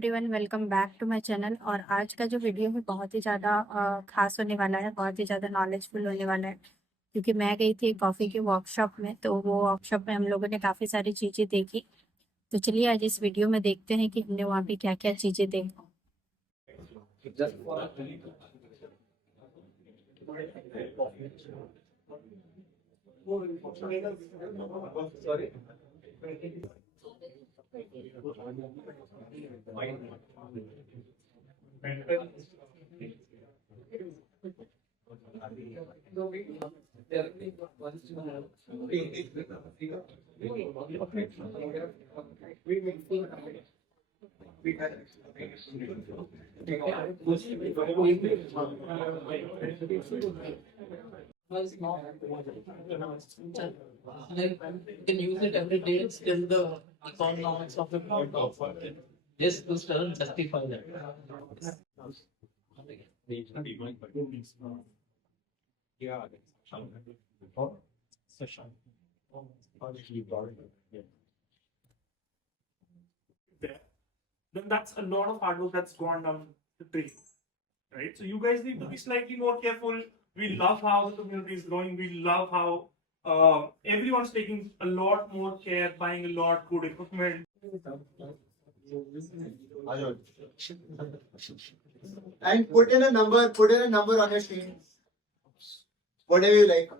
Everyone, welcome back to my channel. और आज का जो वीडियो है बहुत ही ज़्यादा खास होने वाला है, बहुत ही ज़्यादा नॉलेजफुल होने वाला है। क्योंकि मैं गई थी कॉफ़ी के वर्कशॉप में, तो वो वर्कशॉप में हम लोगों ने काफ़ी सारी चीज़ें देखी। तो चलिए आज इस वीडियो में देखते हैं कि हमने वहाँ पे क्या क्या चीज़ें देखी। Like you can use it every day, still the economics of the product. This doesn't justify that. There, then that's a lot of hard work that's gone down the drain, right? So you guys need to be slightly more careful. We love how the community is growing. We love how everyone's taking a lot more care, buying a lot good equipment. And put in a number on your screen. Whatever you like.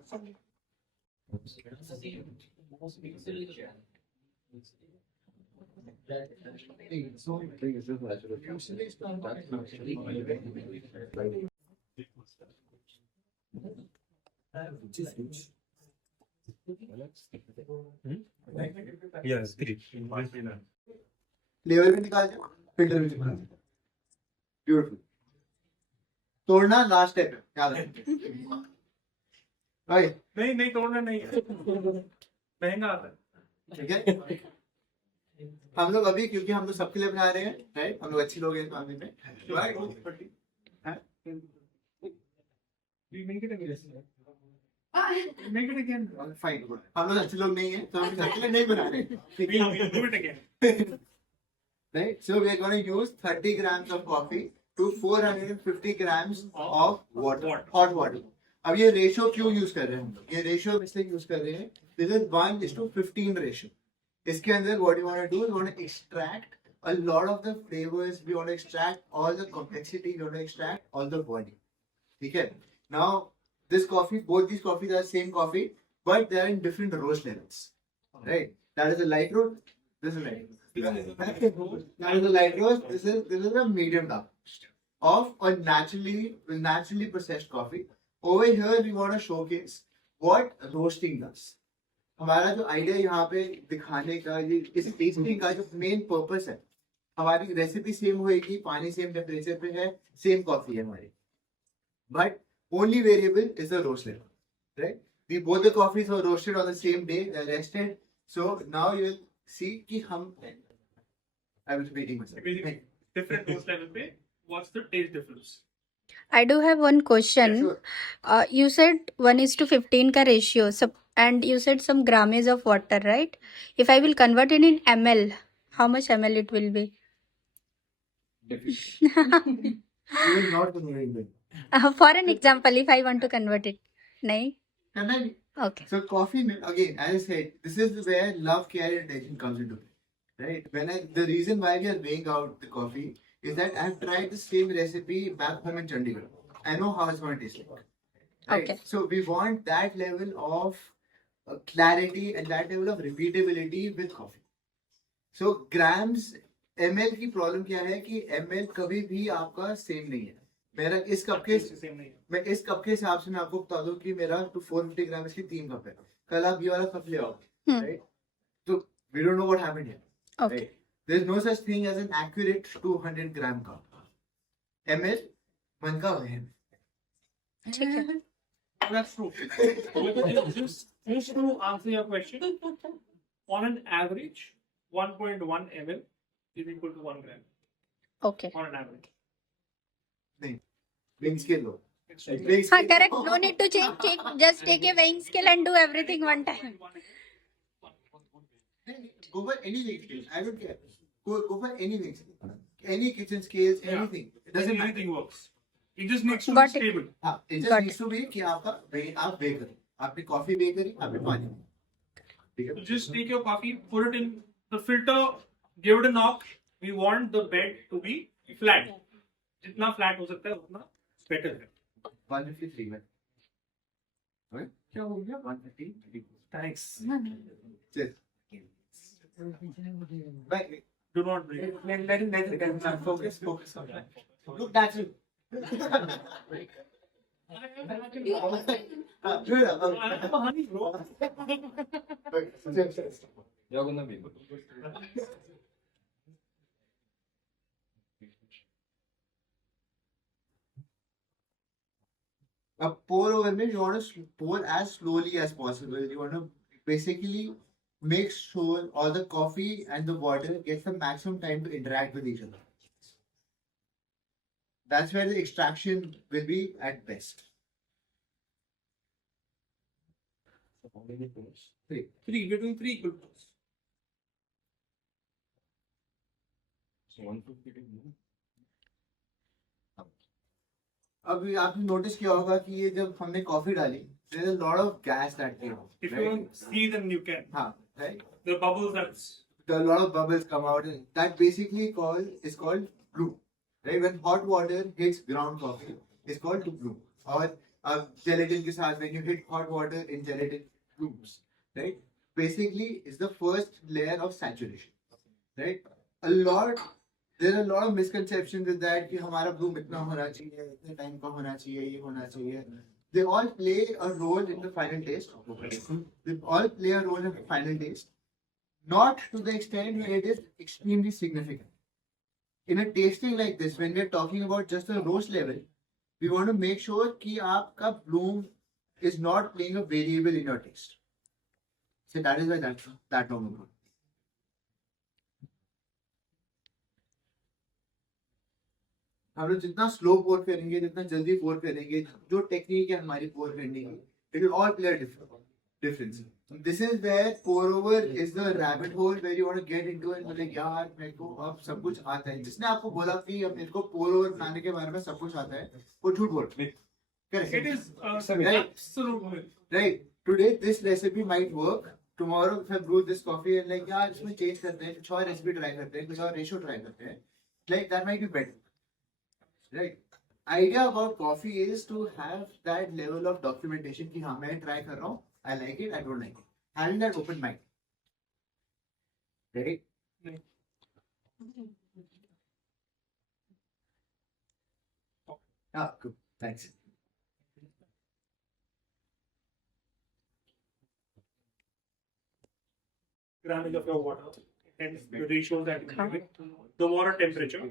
Yes, flavour भी निकाल दो, filter भी निकाल दो। Beautiful. तोड़ना last step है, याद रखना। नहीं तोड़ना नहीं, महंगा आता है। ठीक है, हम लोग अभी क्योंकि हम लोग सबके लिए बना रहे हैं, राइट? हम लोग अच्छे लोग हैं इस मामले में, right? Make it again. Fine, हम लोग अच्छे लोग नहीं हैं, तो हम सबके लिए नहीं बना रहे हैं। Do it again. Right? So we are going to use 30 grams of coffee to 450 grams of water, hot water. अब ये रेशियो क्यों यूज कर रहे हैं हम लोग? ये रेशियो इसलिए यूज कर रहे हैं, this is 1:15 रेशियो। इसके अंदर what you want to do is you want to extract a lot of the flavors, we want to extract all the complexity, we want to extract all the body. ठीक है? Now this coffee, both these coffees are same coffee, but they are in different roast levels. Right? That is a light roast. This is light. That is a light roast. This is a medium dark of a naturally processed coffee. Over here we want to showcase what roasting does. हमारा जो idea यहाँ पे दिखाने का, ये इस testing का जो मेन पर्पस है, हमारी रेसिपी सेम होएगी, पानी सेम टेम्परेचर पे है, सेम कॉफी है हमारी, but only variable is the roast level, right? Both the coffees were roasted on the same day, they are rested. So now you will see कि हम, I was repeating myself. Different roast level पे, what's the taste difference? I do have one question. Yeah, sure. You said 1:15 का ratio, and you said some grammage of water, right? If I will convert it in ml, how much ml it will be? You will not be knowing that. For an example, if I want to convert it, nahi? And then, Okay. so coffee, again, as I said, this is where love, care, and attention comes into play, right? The reason why we are weighing out the coffee is that I have tried the same recipe back home in Chandigarh. I know how it's going to taste like. Right? Okay. So we want that level of clarity and that level of repeatability with coffee. So grams, ml की problem क्या है कि ml कभी भी आपका same नहीं है। मेरा इस कप के Same नहीं है। मैं इस कप के हिसाब से मैं आपको बता दूं कि मेरा 450 ग्राम इसकी 3 कप है। कल आप ये वाला कप ले आओ, राइट? तो we don't know what happened here. Okay. Right? There is no such thing as an accurate 200 gram cup. ml मन का वजन। ठीक है। That's true. Just to answer your question, on an average, 1.1 ml is equal to 1 gram. Okay. On an average. नहीं, weighing scale लो। हाँ, correct. No need to change. Just take a weighing scale and do everything one time. Go for any weighing scale. I don't care. Go for any weighing scale. any kitchen scales, anything. It doesn't matter. Anything works. It just needs to be Got it. stable. हाँ, it just Got needs to be कि आपका आप bake करें. आपने coffee bake करी, आपने पानी. ठीक है? So just take your coffee, put it in the filter, give it a knock. We want the bed to be flat. जितना flat हो सकता है उतना better है. 153 में. Okay? क्या हो गया? 153. Thanks. Cheers. Bye. Do not break. Let him focus on that. Look natural. Good. I'm a honey, bro. Cheers. You're gonna be good. A pour over means you want to pour as slowly as possible. You want to basically make sure all the coffee and the water gets the maximum time to interact with each other. That's where the extraction will be at best. How many pours? 3. We're doing 3 equal pours. So 150 to blue. अभी आपने notice किया होगा कि ये जब हमने coffee डाली, there is a lot of gas that came out. If right? you want to see them, you can. हाँ, right? The bubbles that's A lot of bubbles come out, and that basically is called brew. Right? When hot water hits ground coffee, it's called to brew. Or gelatin के साथ when you hit hot water in gelatin blooms, right? Basically, it's the first layer of saturation, right? There are a lot of misconceptions with that कि हमारा bloom इतना होना चाहिए, इतने time का होना चाहिए, ये होना चाहिए. They all play a role in the final taste. They all play a role in the final taste. Not to the extent where it is extremely significant. In a tasting like this, when we are talking about just the roast level, we want to make sure कि आपका bloom is not playing a variable in your taste. So that is why that normal one. हम लोग जितना slow पोर करेंगे, जितना जल्दी पोर करेंगे, जो टेक्निक है हमारी पोर करने की, it will all play a difference. This is where pour over is the rabbit hole where you want to get into it. मतलब यार मेरे को अब सब कुछ आता है. जिसने आपको बोला कि अब मेरे को pour over बनाने के बारे में सब कुछ आता है, वो झूठ बोल रहा है. Correct. it is Right. absolutely. Right. Today this recipe might work. Tomorrow if I brew this coffee and like यार इसमें change करते हैं, कुछ और recipe try करते हैं, कुछ और ratio try करते हैं. Like that might be better. Right. Idea about coffee is to have that level of documentation कि हाँ मैं try कर रहा हूँ, I like it, I don't like it. Having that open mind. Right? Ah, good. Thanks. Grammage of your water, hence the ratios that you give it, the water temperature,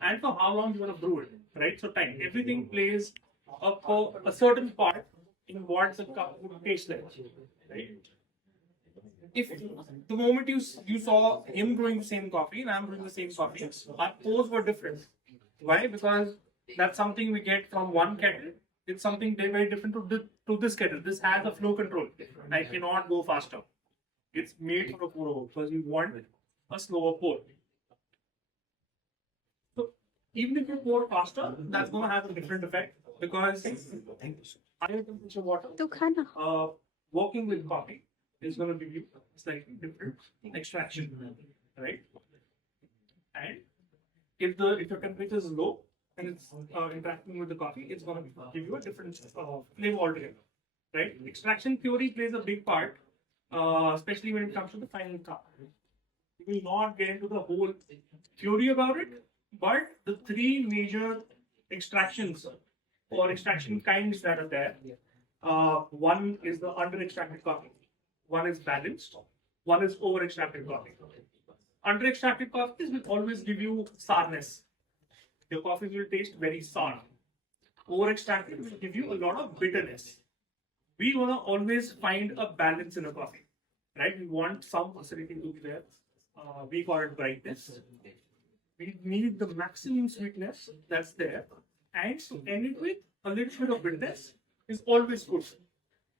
and for how long you want to brew it, right? So time, everything plays a certain part in what the cup would taste like, right? If the moment you saw him brewing the same coffee and I'm brewing the same coffee, our pours were different. Why? Because that's something we get from one kettle. It's something very different to this kettle. This has a flow control. I cannot go faster. It's made for a pour over because we want a slower pour. So even if you pour faster, that's going to have a different effect because higher temperature water तू खाना. working with coffee is going to give you slightly different extraction, right? And if your temperature is low and it's interacting with the coffee, it's going to give you a different flavor altogether, right? Extraction theory plays a big part, especially when it comes to the final cup. We will not get into the whole theory about it, but the 3 major extractions or extraction kinds that are there. One is the under extracted coffee, one is balanced, one is over extracted coffee. Under extracted coffees will always give you sourness. Your coffee will taste very sour. Over extracted will give you a lot of bitterness. We want to always find a balance in a coffee, right? We want some acidity to be there. We call it brightness. We need the maximum sweetness that's there, and to end it with a little bit of bitterness is always good.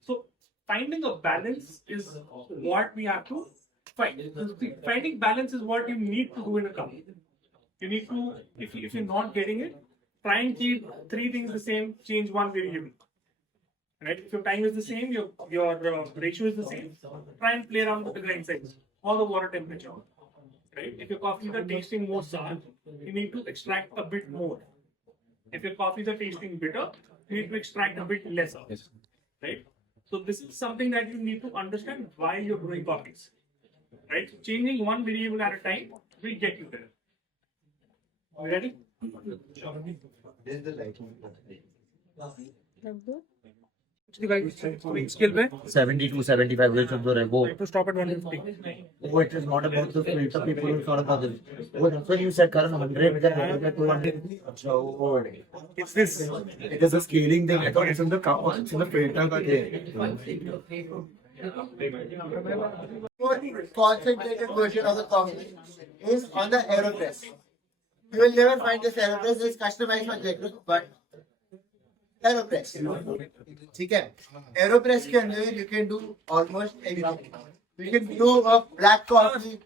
So finding a balance is what we have to find. Finding balance is what you need to do in a cup. You need to, if you're not getting it, try and keep three things the same, change one variable. Right? If your time is the same, your ratio is the same, try and play around with the grind size or the water temperature. Right? If your coffees are tasting more sour, you need to extract a bit more. If your coffees are tasting bitter, you need to extract a bit lesser. Right? So this is something that you need to understand while you're brewing coffees. Right? So changing one variable at a time will get you there. Are you ready? This is the light. Skill में 72, 75 which of the Rebo. to stop at 150. Oh, it is not about the filter people who thought about it. Oh, that's what you said, Karan, 100, then 200. So, It's this. it is a scaling thing. I thought it's in the cow, it's in the filter. More concentrated version of the coffee is on the Aeropress. You will never find this Aeropress is customized for Jack, but Aeropress. ठीक है? Aeropress के अंदर you can do almost anything. You can brew a black coffee.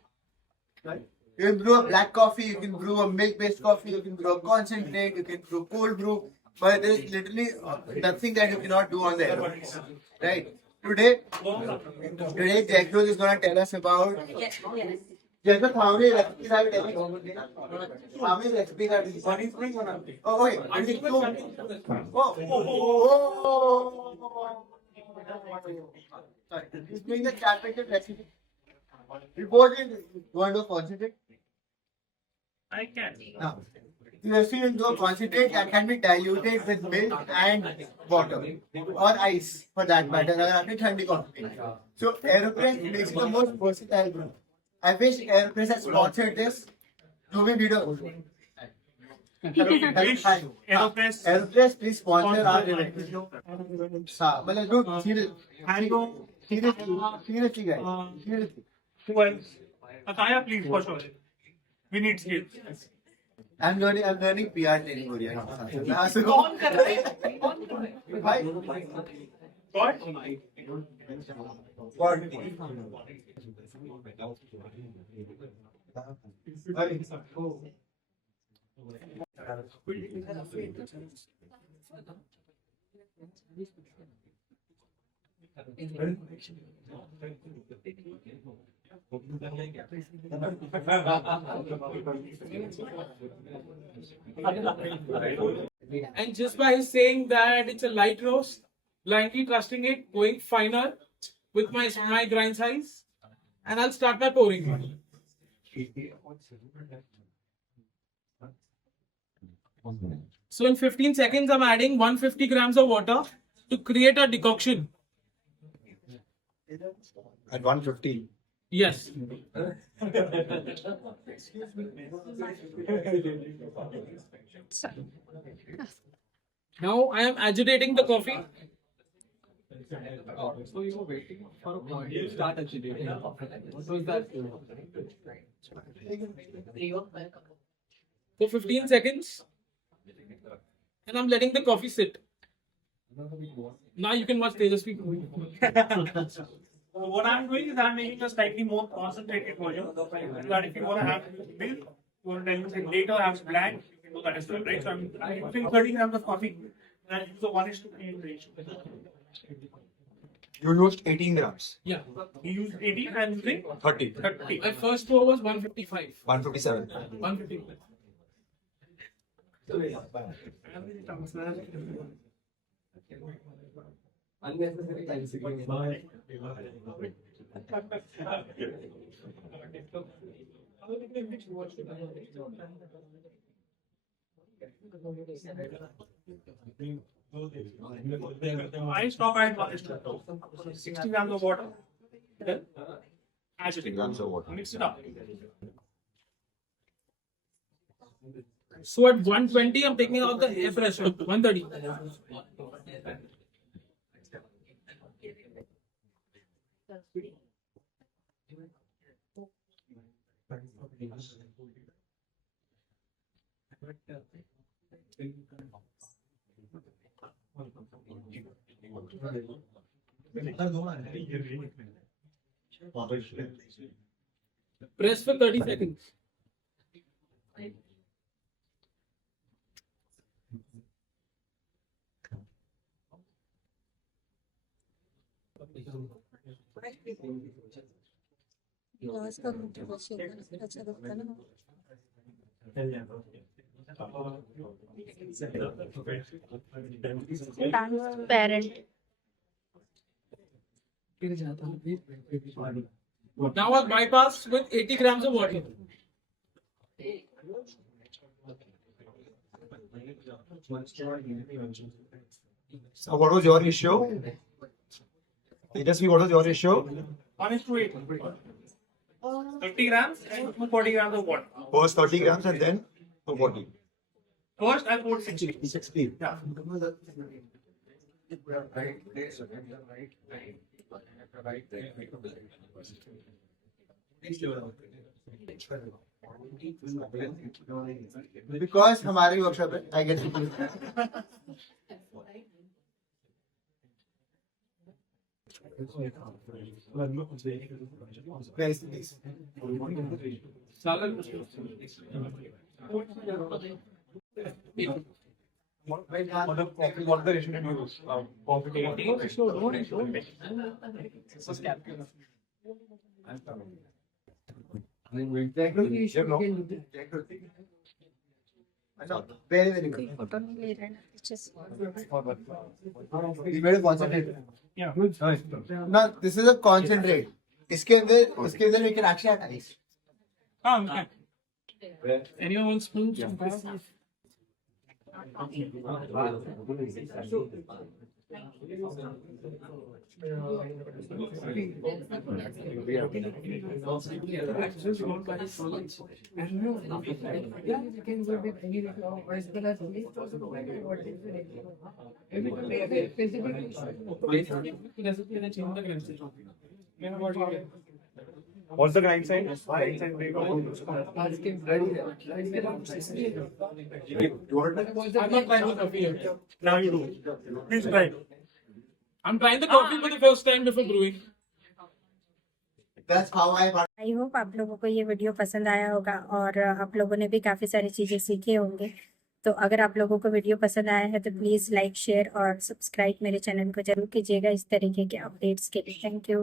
You can brew a black coffee. You can brew a milk-based coffee. You can brew a concentrate. You can brew cold brew. But there is literally nothing that you cannot do on the Aeropress. Right? Today, Jackroll is going to tell us about. Jackroll, how many recipes have you taken? How many recipes have you taken? Oh, wait. Only two. Oh. Sorry. He's doing the carpenter recipe. Before you want to concentrate? I can. Now, you have seen into a concentrate that can be diluted with milk and water or ice for that matter. अगर आपने ठंडी coffee पीनी है. So Aeropress makes it the most versatile brew. I wish Aeropress had sponsored this. जो भी video. Aeropress please sponsor our event. हाँ मतलब जो seriously guys, seriously. Who else? Akaya, please, for sure. We need skills. I'm learning PR training हो रही है. कौन कर रहा है? भाई. What? And just by saying that it's a light roast, blindly trusting it, going finer with my grind size, and I'll start my pouring. So in 15 seconds, I'm adding 150 grams of water to create a decoction. At 150. Yes. Now I am agitating the coffee. So you were waiting for a point to start agitating. What was that? For 15 seconds. And I'm letting the coffee sit. Now you can watch Tejasvi. So what I'm doing is I'm making a slightly more concentrated version. That if you want to have milk, you want to dilute later, have black, you can do that as well, right? So I'm using 30 grams of coffee and I use a 1:3 ratio. You used 18 grams. Yeah. You use 80 and using 30. 30. My first pour was 155. 157. 155. Unnecessary time saving. I stop at 1:2. 60 grams of water. Then agitate. Grams of water. Mix it up. So at 120, I'm taking out the air pressure. 130. Press for 30 seconds. आवाज कम होती है, अच्छा लगता है ना। Transparent. Now I'll bypass with 80 grams of water. So what was your ratio? Tejas, what was your ratio? 1:8. 30 grams and 40 grams of water. First 30 grams and then 240. First, I poured 60. 60. Yeah. Because हमारे workshop है, I get to. Nice, nice. What the ratio did you use? Coffee Very, very good. Photo नहीं ले रहे हैं ना पीछे से। You better concentrate. Yeah. No, this is a concentrate. इसके अंदर we can actually add ice. Okay. Anyone want spoons? What's the grind size? I'm not trying the coffee yet. Now you do. Please try. I'm trying the coffee for the first time before brewing. That's how I. I hope आप लोगों को ये video पसंद आया होगा और आप लोगों ने भी काफ़ी सारी चीज़ें सीखे होंगे। तो अगर आप लोगों को वीडियो पसंद आया है तो प्लीज़ लाइक शेयर और सब्सक्राइब मेरे चैनल को जरूर कीजिएगा इस तरीके के अपडेट्स के लिए। Thank you.